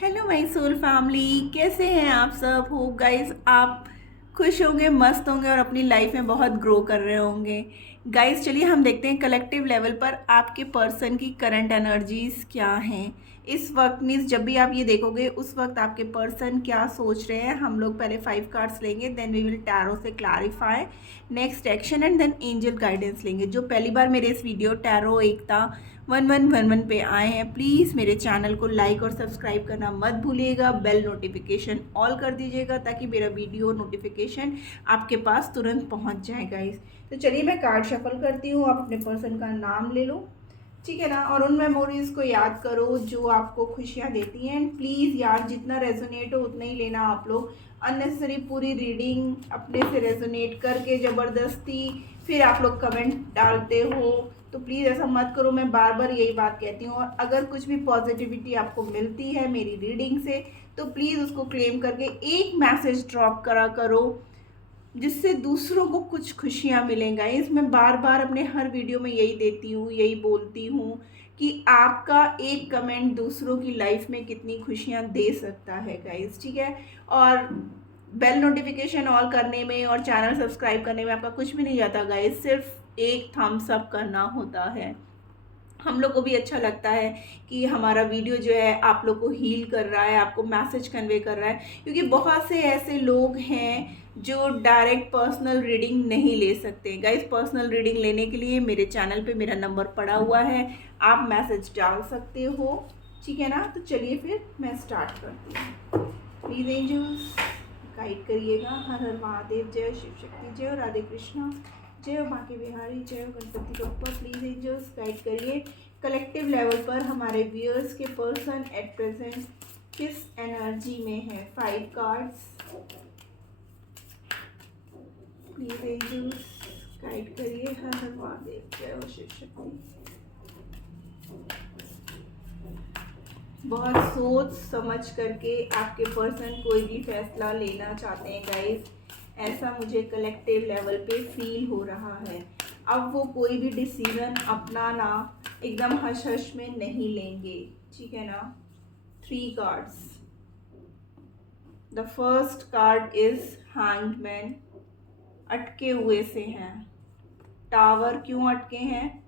Hello my soul family, कैसे हैं आप सब। होप गाइस आप खुश होंगे, मस्त होंगे और अपनी लाइफ में बहुत ग्रो कर रहे होंगे। गाइस चलिए हम देखते हैं कलेक्टिव लेवल पर आपके पर्सन की करंट एनर्जीज क्या हैं इस वक्त। मीन्स जब भी आप ये देखोगे उस वक्त आपके पर्सन क्या सोच रहे हैं। हम लोग पहले 5 कार्ड्स लेंगे, देन वी विल टैरो से clarify next action and then angel guidance लेंगे। जो पहली बार मेरे इस वीडियो टैरो एकता 1111 पे आए हैं, प्लीज़ मेरे चैनल को लाइक और सब्सक्राइब करना मत भूलिएगा। बेल नोटिफिकेशन ऑल कर दीजिएगा ताकि मेरा वीडियो नोटिफिकेशन आपके पास तुरंत पहुंच जाए गाइस। तो चलिए मैं कार्ड शफल करती हूँ, आप अपने पर्सन का नाम ले लो, ठीक है ना, और उन मेमोरीज़ को याद करो जो आपको खुशियाँ देती हैं। एंड प्लीज़ यार जितना रेजोनेट हो उतना ही लेना आप लोग। अननेसेसरी पूरी रीडिंग अपने से रेजोनेट करके ज़बरदस्ती फिर आप लोग कमेंट डालते हो, तो प्लीज़ ऐसा मत करो। मैं बार बार यही बात कहती हूँ। और अगर कुछ भी पॉजिटिविटी आपको मिलती है मेरी रीडिंग से तो प्लीज़ उसको क्लेम करके एक मैसेज ड्रॉप करा करो जिससे दूसरों को कुछ खुशियाँ मिलेंगा। इसमें बार बार अपने हर वीडियो में यही देती हूँ, यही बोलती हूँ कि आपका एक कमेंट दूसरों की लाइफ में कितनी खुशियाँ दे सकता है गाइस, ठीक है। और बेल नोटिफिकेशन ऑल करने में और चैनल सब्सक्राइब करने में आपका कुछ भी नहीं जाता गाइस, सिर्फ एक थम्स अप करना होता है। हम लोग को भी अच्छा लगता है कि हमारा वीडियो जो है आप लोग को हील कर रहा है, आपको मैसेज कन्वे कर रहा है। क्योंकि बहुत से ऐसे लोग हैं जो डायरेक्ट पर्सनल रीडिंग नहीं ले सकते गाइस। पर्सनल रीडिंग लेने के लिए मेरे चैनल पे मेरा नंबर पड़ा हुआ है, आप मैसेज डाल सकते हो, ठीक है ना। तो चलिए फिर मैं स्टार्ट करती हूँ। प्लीज एंजल्स गाइड करिएगा। हर हर महादेव, जय शिव शक्ति, जय राधे कृष्णा, जय हो बांके बिहारी, जय हो Ganpati Bappa. Please angels guide करिए कलेक्टिव लेवल पर हमारे व्यूअर्स के पर्सन एट प्रेजेंट किस एनर्जी में है। 5 कार्ड्स प्लीज एंजल्स गाइड करिए। हर हर महादेव, जय हो शिव शक्ति। बहुत सोच समझ करके आपके पर्सन कोई भी फैसला लेना चाहते हैं गाइस, ऐसा मुझे कलेक्टिव लेवल पे फील हो रहा है। अब वो कोई भी डिसीजन अपना ना एकदम हश हश में नहीं लेंगे, ठीक है ना। 3 cards. The first card is hanged man. अटके हुए से हैं। टावर क्यों अटके हैं?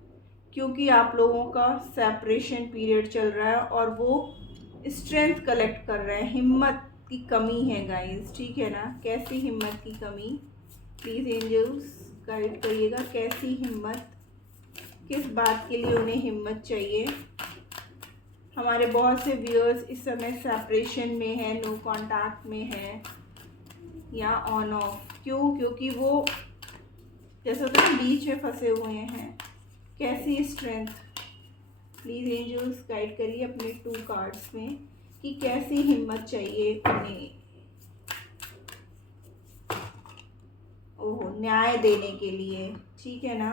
क्योंकि आप लोगों का सेपरेशन पीरियड चल रहा है और वो स्ट्रेंथ कलेक्ट कर रहे हैं। हिम्मत की कमी है गाइस, ठीक है ना। कैसी हिम्मत की कमी? प्लीज़ एंजल्स गाइड करिएगा। कैसी हिम्मत, किस बात के लिए उन्हें हिम्मत चाहिए? हमारे बहुत से व्यूअर्स इस समय सेपरेशन में है, नो कांटेक्ट में है या ऑन ऑफ। क्यों? क्योंकि वो जैसा होता है बीच में फंसे हुए हैं। कैसी स्ट्रेंथ? प्लीज़ एंजल्स गाइड करिए अपने 2 कार्ड्स में कि कैसी हिम्मत चाहिए उन्हें। ओह, न्याय देने के लिए, ठीक है ना।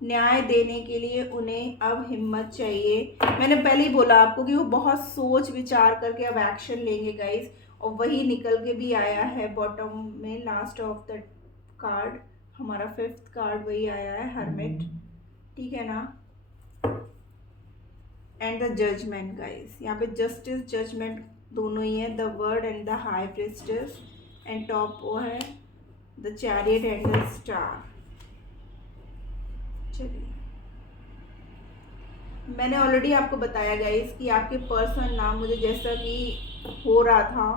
न्याय देने के लिए उन्हें अब हिम्मत चाहिए। मैंने पहले ही बोला आपको कि वो बहुत सोच विचार करके अब एक्शन लेंगे गाइस, और वही निकल के भी आया है बॉटम में लास्ट ऑफ द कार्ड। हमारा 5th कार्ड वही आया है, हर्मिट, ठीक है ना। एंड द जजमेंट गाइस, यहाँ पे जस्टिस जजमेंट दोनों ही है। The word and the high priestess, and top वो है the chariot and the star. चलिए, मैंने ऑलरेडी आपको बताया गाइस कि आपके पर्सन ना, मुझे जैसा कि हो रहा था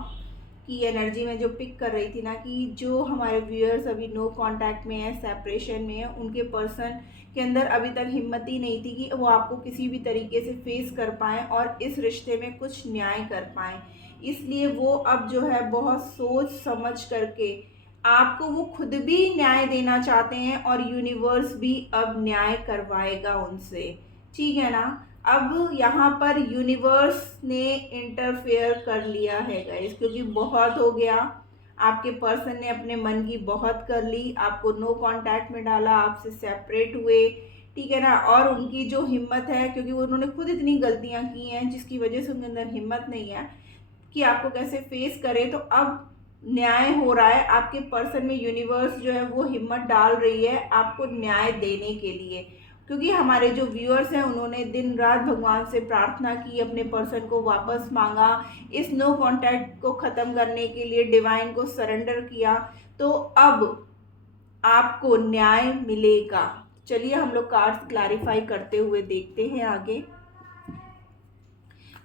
कि एनर्जी में जो पिक कर रही थी ना, कि जो हमारे व्यूअर्स अभी नो कांटेक्ट में है, सेपरेशन में है, उनके पर्सन के अंदर अभी तक हिम्मत ही नहीं थी कि वो आपको किसी भी तरीके से फेस कर पाएँ और इस रिश्ते में कुछ न्याय कर पाएँ। इसलिए वो अब जो है बहुत सोच समझ करके आपको वो खुद भी न्याय देना चाहते हैं और यूनिवर्स भी अब न्याय करवाएगा उनसे, ठीक है ना। अब यहाँ पर यूनिवर्स ने इंटरफेयर कर लिया है गाइस, क्योंकि बहुत हो गया। आपके पर्सन ने अपने मन की बहुत कर ली, आपको नो कांटेक्ट में डाला, आपसे सेपरेट हुए, ठीक है ना। और उनकी जो हिम्मत है, क्योंकि उन्होंने खुद इतनी गलतियाँ की हैं जिसकी वजह से उनके अंदर हिम्मत नहीं है कि आपको कैसे फेस करे। तो अब न्याय हो रहा है आपके पर्सन में। यूनिवर्स जो है वो हिम्मत डाल रही है आपको न्याय देने के लिए। क्योंकि हमारे जो व्यूअर्स हैं उन्होंने दिन रात भगवान से प्रार्थना की, अपने पर्सन को वापस मांगा, इस नो कांटेक्ट को ख़त्म करने के लिए डिवाइन को सरेंडर किया। तो अब आपको न्याय मिलेगा। चलिए हम लोग कार्ड्स क्लैरिफाई करते हुए देखते हैं आगे।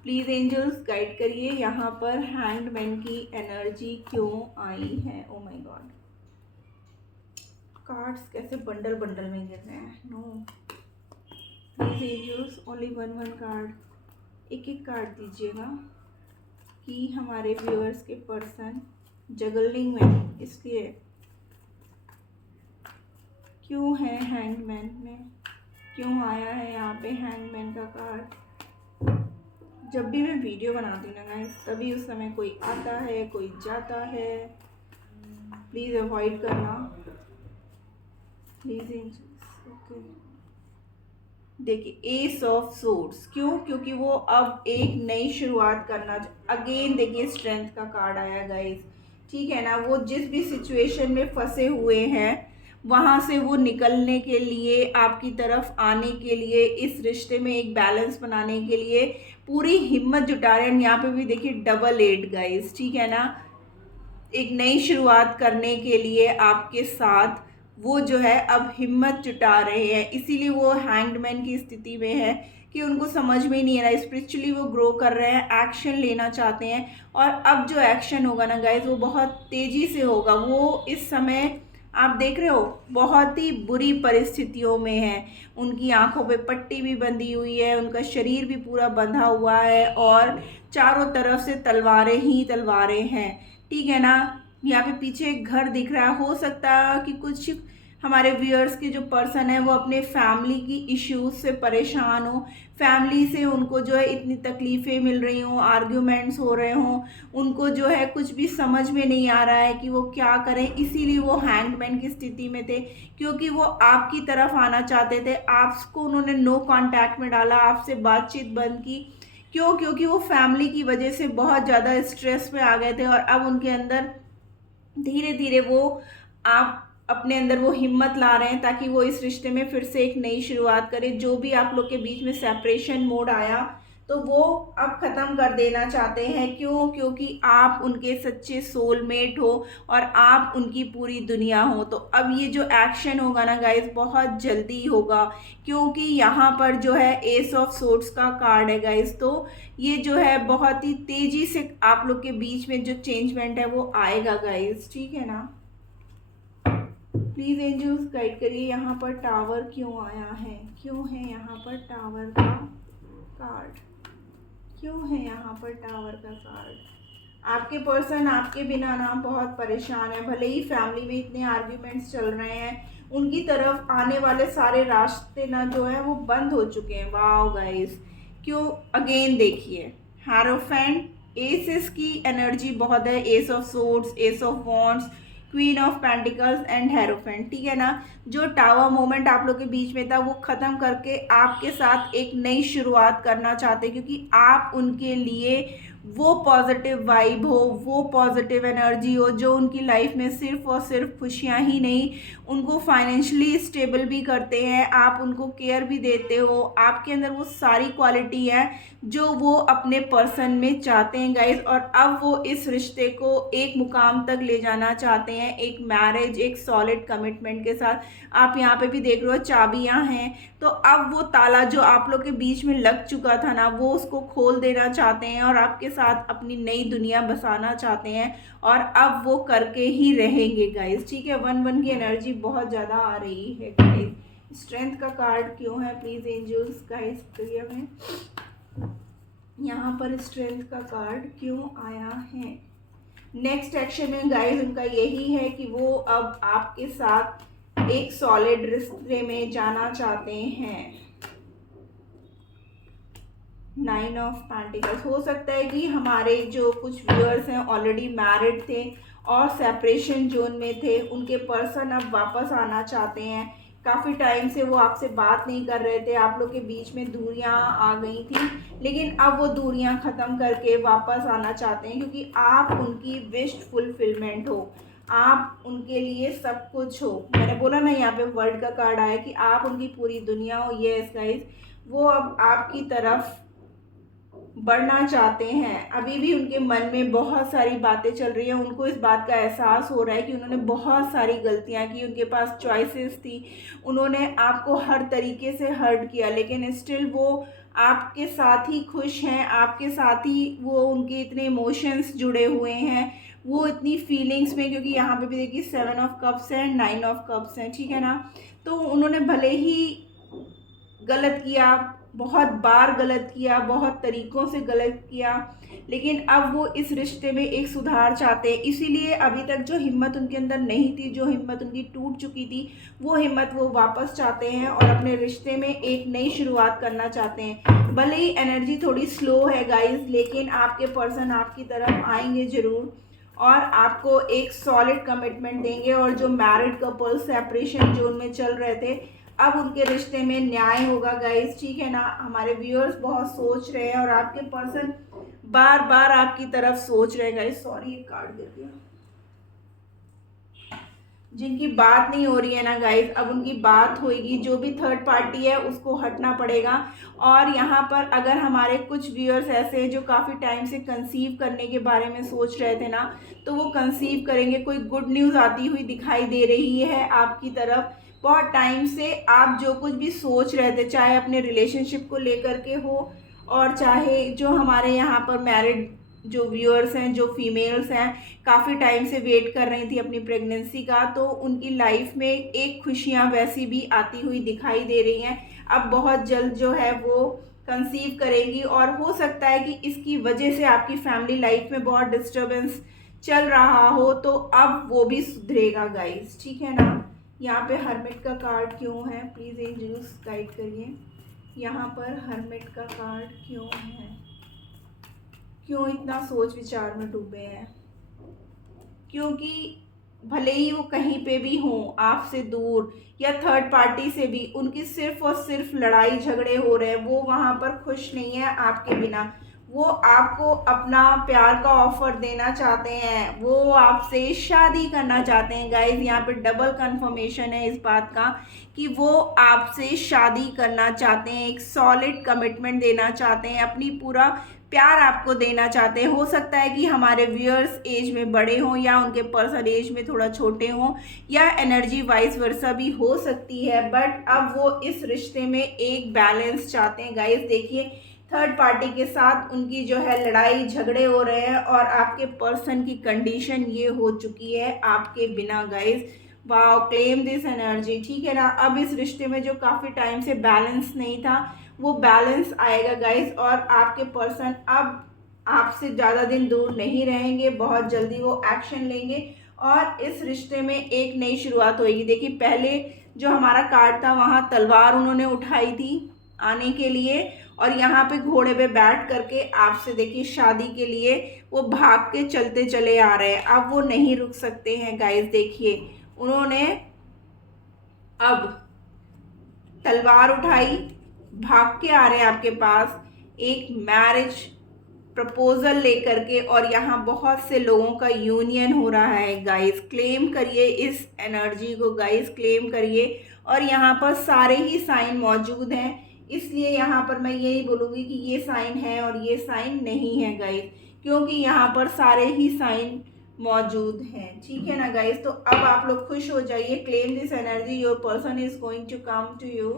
प्लीज एंजल्स गाइड करिए, यहाँ पर हैंगमैन की एनर्जी क्यों आई है। ओ माय गॉड, कार्ड्स कैसे बंडल बंडल में गिर रहे हैं। No please angels, only one card, एक एक कार्ड दीजिएगा कि हमारे व्यूअर्स के पर्सन जगलिंग में, इसलिए क्यों है हैंगमैन में, क्यों आया है यहाँ पे हैंगमैन का कार्ड। जब भी मैं वीडियो बनाती हूँ ना गाइस, तभी उस समय कोई आता है कोई जाता है, प्लीज़ अवॉइड करना प्लीज़। ओके, देखिए एस ऑफ सोर्ड्स, क्यों, क्योंकि वो अब एक नई शुरुआत करना। अगेन देखिए स्ट्रेंथ का कार्ड आया गाइस, ठीक है ना। वो जिस भी सिचुएशन में फंसे हुए हैं वहाँ से वो निकलने के लिए, आपकी तरफ आने के लिए, इस रिश्ते में एक बैलेंस बनाने के लिए पूरी हिम्मत जुटा रहे हैं। यहाँ पे भी देखिए डबल 8 गाइस, ठीक है ना। एक नई शुरुआत करने के लिए आपके साथ वो जो है अब हिम्मत जुटा रहे हैं, इसीलिए वो हैंगमैन की स्थिति में है कि उनको समझ में ही नहीं आ रहा। स्पिरिचुअली वो ग्रो कर रहे हैं, एक्शन लेना चाहते हैं, और अब जो एक्शन होगा ना गाइस वो बहुत तेज़ी से होगा। वो इस समय आप देख रहे हो बहुत ही बुरी परिस्थितियों में है, उनकी आंखों पे पट्टी भी बंधी हुई है, उनका शरीर भी पूरा बंधा हुआ है, और चारों तरफ से तलवारें ही तलवारें हैं, ठीक है ना। यहाँ पे पीछे एक घर दिख रहा है, हो सकता है कि कुछ हमारे व्यूअर्स के जो पर्सन है वो अपने फैमिली की इश्यूज से परेशान हो, फैमिली से उनको जो है इतनी तकलीफ़ें मिल रही हों, आर्ग्यूमेंट्स हो रहे हों, उनको जो है कुछ भी समझ में नहीं आ रहा है कि वो क्या करें, इसीलिए वो हैंगमैन की स्थिति में थे। क्योंकि वो आपकी तरफ आना चाहते थे, आपको उन्होंने नो कांटेक्ट में डाला, आपसे बातचीत बंद की। क्यों, क्योंकि वो फैमिली की वजह से बहुत ज़्यादा स्ट्रेस में आ गए थे, और अब उनके अंदर धीरे धीरे वो आप अपने अंदर वो हिम्मत ला रहे हैं ताकि वो इस रिश्ते में फिर से एक नई शुरुआत करें। जो भी आप लोग के बीच में सेपरेशन मोड आया तो वो अब ख़त्म कर देना चाहते हैं। क्यों, क्योंकि आप उनके सच्चे सोलमेट हो और आप उनकी पूरी दुनिया हो। तो अब ये जो एक्शन होगा ना गाइस बहुत जल्दी होगा, क्योंकि यहाँ पर जो है एस ऑफ सोर्ड्स का कार्ड है गाइस। तो ये जो है बहुत ही तेज़ी से आप लोग के बीच में जो चेंजमेंट है वो आएगा गाइस, ठीक है ना। प्लीज़ एंजल्स गाइड करिए, यहाँ पर टावर क्यों आया है, क्यों है यहाँ पर टावर का कार्ड, क्यों है यहाँ पर टावर का कार्ड। आपके पर्सन आपके बिना ना बहुत परेशान है, भले ही फैमिली में इतने आर्ग्यूमेंट्स चल रहे हैं, उनकी तरफ आने वाले सारे रास्ते ना जो है वो बंद हो चुके हैं। वाओ गाइस, क्यों, अगेन देखिए हेरोफेंट, एसेस की एनर्जी बहुत है, S of swords, S of wands, queen of pentacles and hierophant, ठीक है ना। जो टावर मोमेंट आप लोग के बीच में था वो ख़त्म करके आपके साथ एक नई शुरुआत करना चाहते, क्योंकि आप उनके लिए वो पॉजिटिव वाइब हो, वो पॉजिटिव एनर्जी हो जो उनकी लाइफ में सिर्फ और सिर्फ खुशियाँ ही नहीं, उनको फाइनेंशियली स्टेबल भी करते हैं, आप उनको केयर भी देते हो, आपके अंदर वो सारी क्वालिटी है जो वो अपने पर्सन में चाहते हैं गाइस। और अब वो इस रिश्ते को एक मुकाम तक ले जाना चाहते हैं, एक मैरिज, एक सॉलिड कमिटमेंट के साथ। आप यहाँ पे भी देख रहे हो चाबियाँ हैं, तो अब वो ताला जो आप लोग के बीच में लग चुका था ना वो उसको खोल देना चाहते हैं और आपके साथ अपनी नई दुनिया बसाना चाहते हैं, और अब वो करके ही रहेंगे गाइस, ठीक है। 1-1 की एनर्जी बहुत ज़्यादा आ रही है गाइस। स्ट्रेंथ का कार्ड क्यों है प्लीज़ एंजल्स गाइस क्लियर में, यहाँ पर स्ट्रेंथ का कार्ड क्यों आया है। नेक्स्ट एक्शन में गाइस उनका यही है कि वो अब आपके साथ एक सॉलिड रिश्ते में जाना चाहते हैं। 9 ऑफ पेंटिकल्स, हो सकता है कि हमारे जो कुछ व्यूअर्स हैं ऑलरेडी मैरिड थे और सेपरेशन जोन में थे, उनके पर्सन अब वापस आना चाहते हैं। काफ़ी टाइम से वो आपसे बात नहीं कर रहे थे, आप लोग के बीच में दूरियां आ गई थी, लेकिन अब वो दूरियां ख़त्म करके वापस आना चाहते हैं, क्योंकि आप उनकी विश फुलफिलमेंट हो। आप उनके लिए सब कुछ हो। मैंने बोला ना यहाँ पे वर्ड का कार्ड आया कि आप उनकी पूरी दुनिया हो। यस गाइस, वो अब आपकी तरफ बढ़ना चाहते हैं। अभी भी उनके मन में बहुत सारी बातें चल रही हैं। उनको इस बात का एहसास हो रहा है कि उन्होंने बहुत सारी गलतियां की, उनके पास चॉइसेस थी, उन्होंने आपको हर तरीके से हर्ट किया, लेकिन स्टिल वो आपके साथ ही खुश हैं, आपके साथ ही वो, उनके इतने इमोशंस जुड़े हुए हैं, वो इतनी फीलिंग्स में, क्योंकि यहाँ पे भी देखिए 7 ऑफ कप्स हैं, 9 ऑफ कप्स हैं, ठीक है ना। तो उन्होंने भले ही गलत किया, बहुत बार गलत किया, बहुत तरीक़ों से गलत किया, लेकिन अब वो इस रिश्ते में एक सुधार चाहते हैं। इसीलिए अभी तक जो हिम्मत उनके अंदर नहीं थी, जो हिम्मत उनकी टूट चुकी थी, वो हिम्मत वो वापस चाहते हैं और अपने रिश्ते में एक नई शुरुआत करना चाहते हैं। भले ही एनर्जी थोड़ी स्लो है गाइस, लेकिन आपके पर्सन आपकी तरफ आएंगे ज़रूर और आपको एक सॉलिड कमिटमेंट देंगे। और जो मैरिड कपल्स सेपरेशन जोन में चल रहे थे, अब उनके रिश्ते में न्याय होगा गाइस, ठीक है ना। हमारे व्यूअर्स बहुत सोच रहे हैं और आपके पर्सन बार बार आपकी तरफ सोच रहे हैं गाइस। सॉरी, ये कार्ड दे दिया। जिनकी बात नहीं हो रही है ना गाइस, अब उनकी बात होगी। जो भी थर्ड पार्टी है उसको हटना पड़ेगा। और यहाँ पर अगर हमारे कुछ व्यूअर्स ऐसे हैं जो काफ़ी टाइम से कंसीव करने के बारे में सोच रहे थे ना, तो वो कंसीव करेंगे। कोई गुड न्यूज़ आती हुई दिखाई दे रही है आपकी तरफ। बहुत टाइम से आप जो कुछ भी सोच रहे थे, चाहे अपने रिलेशनशिप को लेकर के हो और चाहे जो हमारे यहाँ पर मैरिड जो व्यूअर्स हैं, जो फीमेल्स हैं, काफ़ी टाइम से वेट कर रही थी अपनी प्रेगनेंसी का, तो उनकी लाइफ में एक खुशियाँ वैसी भी आती हुई दिखाई दे रही हैं। अब बहुत जल्द जो है वो कंसीव करेंगी और हो सकता है कि इसकी वजह से आपकी फैमिली लाइफ में बहुत डिस्टर्बेंस चल रहा हो, तो अब वो भी सुधरेगा गाइस, ठीक है ना। यहाँ पे हर्मिट का कार्ड क्यों है, प्लीज़ एंजल्स गाइड करिए। यहाँ पर हर्मिट का कार्ड क्यों है, क्यों इतना सोच विचार में डूबे हैं? क्योंकि भले ही वो कहीं पे भी हों, आपसे दूर या थर्ड पार्टी से भी, उनकी सिर्फ और सिर्फ लड़ाई झगड़े हो रहे हैं। वो वहाँ पर खुश नहीं है आपके बिना। वो आपको अपना प्यार का ऑफर देना चाहते हैं, वो आपसे शादी करना चाहते हैं गाइज। यहाँ पे डबल कंफर्मेशन है इस बात का कि वो आपसे शादी करना चाहते हैं, एक सॉलिड कमिटमेंट देना चाहते हैं, अपनी पूरा प्यार आपको देना चाहते हैं। हो सकता है कि हमारे व्यूअर्स एज में बड़े हों या उनके पर्सन एज में थोड़ा छोटे हों, या एनर्जी वाइस वर्सा भी हो सकती है, बट अब वो इस रिश्ते में एक बैलेंस चाहते हैं गाइस। देखिए, थर्ड पार्टी के साथ उनकी जो है लड़ाई झगड़े हो रहे हैं और आपके पर्सन की कंडीशन ये हो चुकी है आपके बिना guys. Wow, claim this energy, ठीक है ना। अब इस रिश्ते में जो काफ़ी टाइम से बैलेंस नहीं था, वो बैलेंस आएगा गाइस और आपके पर्सन अब आपसे ज़्यादा दिन दूर नहीं रहेंगे। बहुत जल्दी वो एक्शन लेंगे और इस रिश्ते में एक नई शुरुआत होगी। देखिए, पहले जो हमारा कार्ड था वहाँ तलवार उन्होंने उठाई थी आने के लिए, और यहाँ पे घोड़े पे बैठ करके आपसे देखिए शादी के लिए वो भाग के चलते चले आ रहे हैं। अब वो नहीं रुक सकते हैं गाइस। देखिए, उन्होंने अब तलवार उठाई, भाग के आ रहे हैं आपके पास एक मैरिज प्रपोजल लेकर के, और यहाँ बहुत से लोगों का यूनियन हो रहा है गाइस। क्लेम करिए इस एनर्जी को गाइस, क्लेम करिए। और यहाँ पर सारे ही साइन मौजूद हैं, इसलिए यहाँ पर मैं ये नहीं बोलूँगी कि ये साइन है और ये साइन नहीं है गाइस, क्योंकि यहाँ पर सारे ही साइन मौजूद हैं, ठीक है ना गाइस। तो अब आप लोग खुश हो जाइए। Claim this energy, your person is going to come to you,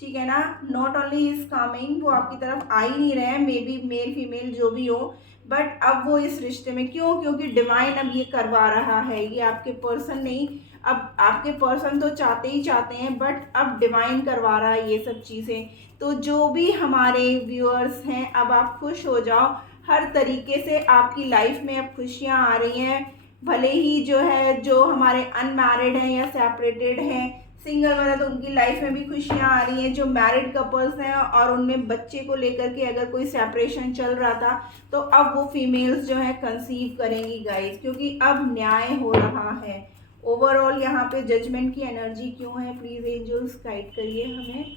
ठीक है ना। नॉट ओनली इज कमिंग, वो आपकी तरफ आ ही नहीं रहे हैं, मे बी मेल फीमेल जो भी हो, बट अब वो इस रिश्ते में क्यों, क्योंकि डिवाइन अब ये करवा रहा है। ये आपके पर्सन नहीं, अब आपके पर्सन तो चाहते ही चाहते हैं, बट अब डिवाइन करवा रहा है ये सब चीज़ें। तो जो भी हमारे व्यूअर्स हैं, अब आप खुश हो जाओ। हर तरीके से आपकी लाइफ में अब खुशियाँ आ रही हैं। भले ही जो है, जो हमारे अनमैरिड हैं या सेपरेटेड हैं, सिंगल वाला, तो उनकी लाइफ में भी खुशियाँ आ रही हैं। जो मैरिड कपल्स हैं और उनमें बच्चे को लेकर के अगर कोई सेपरेशन चल रहा था, तो अब वो फीमेल्स जो है कंसीव करेंगी गाइस, क्योंकि अब न्याय हो रहा है। ओवरऑल यहाँ पे जजमेंट की एनर्जी क्यों है, प्लीज़ एंजल्स गाइड करिए हमें।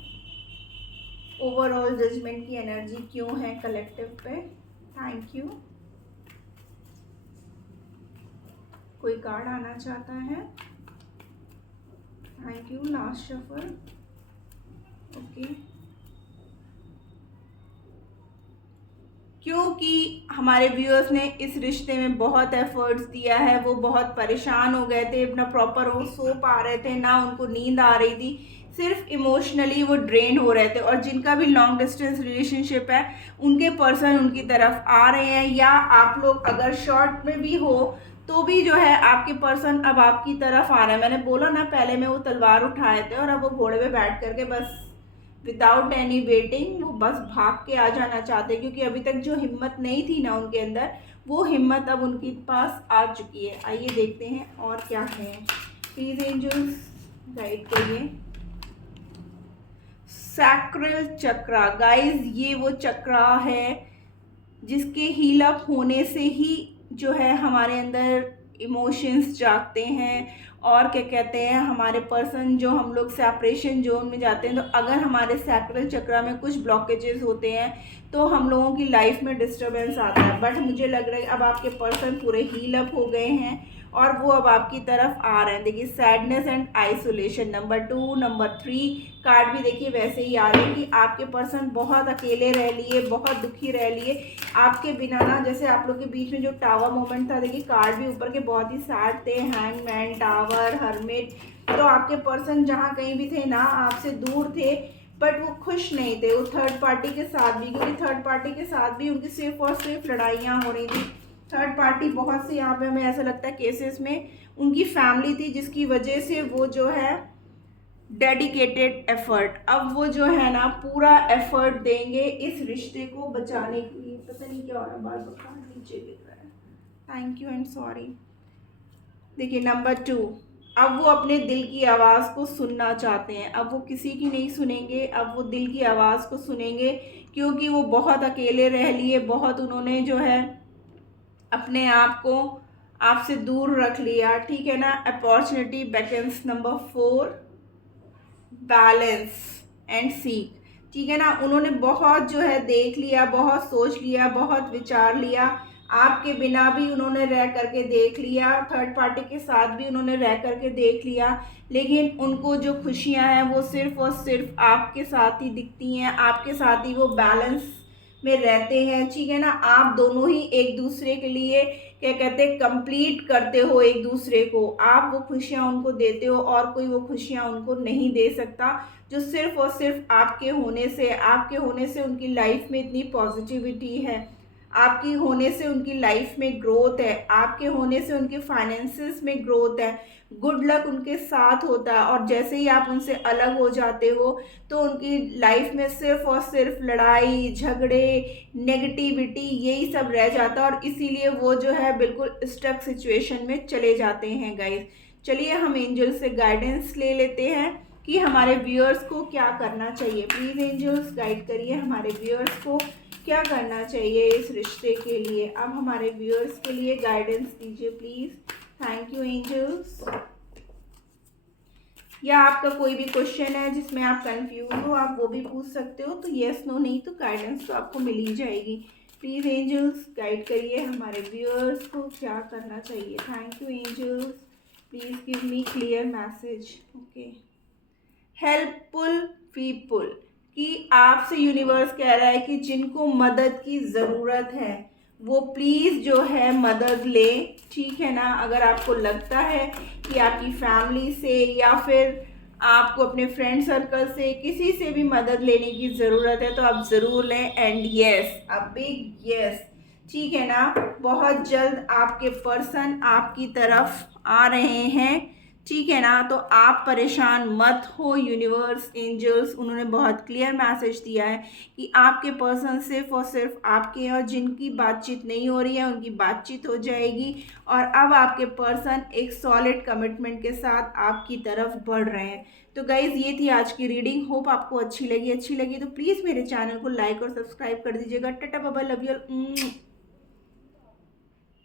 ओवरऑल जजमेंट की एनर्जी क्यों है कलेक्टिव पे, थैंक यू। कोई कार्ड आना चाहता है? Thank you. Last shuffle. Okay. क्योंकि हमारे व्यूअर्स ने इस रिश्ते में बहुत एफर्ट्स दिया है, वो बहुत परेशान हो गए थे, अपना प्रॉपर वो सो पा रहे थे ना, उनको नींद आ रही थी, सिर्फ इमोशनली वो ड्रेन हो रहे थे। और जिनका भी लॉन्ग डिस्टेंस रिलेशनशिप है, उनके पर्सन उनकी तरफ आ रहे हैं, या आप लोग अगर शॉर्ट में भी हो तो भी जो है आपके पर्सन अब आपकी तरफ आ रहे हैं। मैंने बोला ना पहले में वो तलवार उठाए थे और अब वो घोड़े पे बैठ करके बस विदाउट एनी वेटिंग वो बस भाग के आ जाना चाहते हैं, क्योंकि अभी तक जो हिम्मत नहीं थी ना उनके अंदर, वो हिम्मत अब उनके पास आ चुकी है। आइए देखते हैं और क्या है। प्लीज एंजल्स गाइड करिए। सैक्रल चक्रा गाइस, ये वो चक्रा है जिसके हील अप होने से ही जो है हमारे अंदर इमोशंस जागते हैं, और क्या कहते हैं, हमारे पर्सन जो हम लोग सेपरेशन जोन में जाते हैं, तो अगर हमारे सैक्रल चक्रा में कुछ ब्लॉकेजेस होते हैं तो हम लोगों की लाइफ में डिस्टर्बेंस आता है। बट मुझे लग रहा है अब आपके पर्सन पूरे हील अप हो गए हैं और वो अब आपकी तरफ आ रहे हैं। देखिए sadness and isolation number 2, number 3 card भी देखिए वैसे ही आ रहे हैं कि आपके पर्सन बहुत अकेले रह लिए, बहुत दुखी रह लिए आपके बिना ना। जैसे आप लोग के बीच में जो टावर मोमेंट था, देखिए कार्ड भी ऊपर के बहुत ही सैड थे, हैंगमैन, टावर, हर्मिट। तो आपके पर्सन जहाँ कहीं भी थे ना, आपसे दूर थे, बट वो खुश नहीं थे। वो थर्ड पार्टी के साथ भी, क्योंकि थर्ड पार्टी के साथ भी उनकी सिर्फ और सिर्फ लड़ाइयाँ हो रही थी। थर्ड पार्टी बहुत से यहाँ पे हमें ऐसा लगता है केसेस में उनकी फैमिली थी, जिसकी वजह से वो जो है डेडिकेटेड एफर्ट, अब वो जो है ना पूरा एफर्ट देंगे इस रिश्ते को बचाने के लिए। पता नहीं क्या हो रहा है, बार बार नीचे गिर रहा है। Thank you and sorry. देखिए नंबर 2, अब वो अपने दिल की आवाज़ को सुनना चाहते हैं। अब वो किसी की नहीं सुनेंगे, अब वो दिल की आवाज़ को सुनेंगे, क्योंकि वो बहुत अकेले रह लिए, बहुत उन्होंने जो है अपने आप को आपसे दूर रख लिया, ठीक है ना। Opportunity beckons number 4, balance and seek, ठीक है ना। उन्होंने बहुत जो है देख लिया, बहुत सोच लिया, बहुत विचार लिया, आपके बिना भी उन्होंने रह करके देख लिया, थर्ड पार्टी के साथ भी उन्होंने रह करके देख लिया, लेकिन उनको जो खुशियां हैं वो सिर्फ और सिर्फ आपके साथ ही दिखती हैं, आपके साथ ही वो बैलेंस में रहते हैं, ठीक है ना। आप दोनों ही एक दूसरे के लिए क्या कहते हैं कंप्लीट करते हो एक दूसरे को, आप वो खुशियाँ उनको देते हो और कोई वो खुशियाँ उनको नहीं दे सकता, जो सिर्फ और सिर्फ आपके होने से उनकी लाइफ में इतनी पॉजिटिविटी है, आपकी होने से उनकी लाइफ में ग्रोथ है, आपके होने से उनके फाइनेंसेस में ग्रोथ है, गुड लक उनके साथ होता है। और जैसे ही आप उनसे अलग हो जाते हो तो उनकी लाइफ में सिर्फ और सिर्फ लड़ाई झगड़े नेगेटिविटी यही सब रह जाता है, और इसीलिए वो जो है बिल्कुल स्टक सिचुएशन में चले जाते हैं गाइस। चलिए हम एंजल से गाइडेंस ले लेते हैं कि हमारे व्यूअर्स को क्या करना चाहिए। प्लीज़ एंजल्स गाइड करिए हमारे व्यूअर्स को क्या करना चाहिए इस रिश्ते के लिए। अब हमारे व्यूअर्स के लिए गाइडेंस दीजिए प्लीज़। Thank you angels. या आपका कोई भी क्वेश्चन है जिसमें आप कंफ्यूज हो, आप वो भी पूछ सकते हो, तो येस नो नहीं तो गाइडेंस तो आपको मिल ही जाएगी। प्लीज़ एंजल्स गाइड करिए हमारे व्यूअर्स को क्या करना चाहिए। Thank you angels, please give me clear message. Okay, helpful people, कि आपसे यूनिवर्स कह रहा है कि जिनको मदद की ज़रूरत है वो प्लीज़ जो है मदद ले, ठीक है ना। अगर आपको लगता है कि आपकी फैमिली से या फिर आपको अपने फ्रेंड सर्कल से किसी से भी मदद लेने की ज़रूरत है तो आप ज़रूर लें। And yes, a big yes, ठीक है ना। बहुत जल्द आपके पर्सन आपकी तरफ आ रहे हैं, ठीक है ना। तो आप परेशान मत हो, यूनिवर्स एंजल्स उन्होंने बहुत क्लियर मैसेज दिया है कि आपके पर्सन सिर्फ और सिर्फ आपके, और जिनकी बातचीत नहीं हो रही है उनकी बातचीत हो जाएगी, और अब आपके पर्सन एक सॉलिड कमिटमेंट के साथ आपकी तरफ बढ़ रहे हैं। तो गाइज़ ये थी आज की रीडिंग, होप आपको अच्छी लगी तो प्लीज़ मेरे चैनल को लाइक और सब्सक्राइब कर दीजिएगा। Tata bye bye, love you all.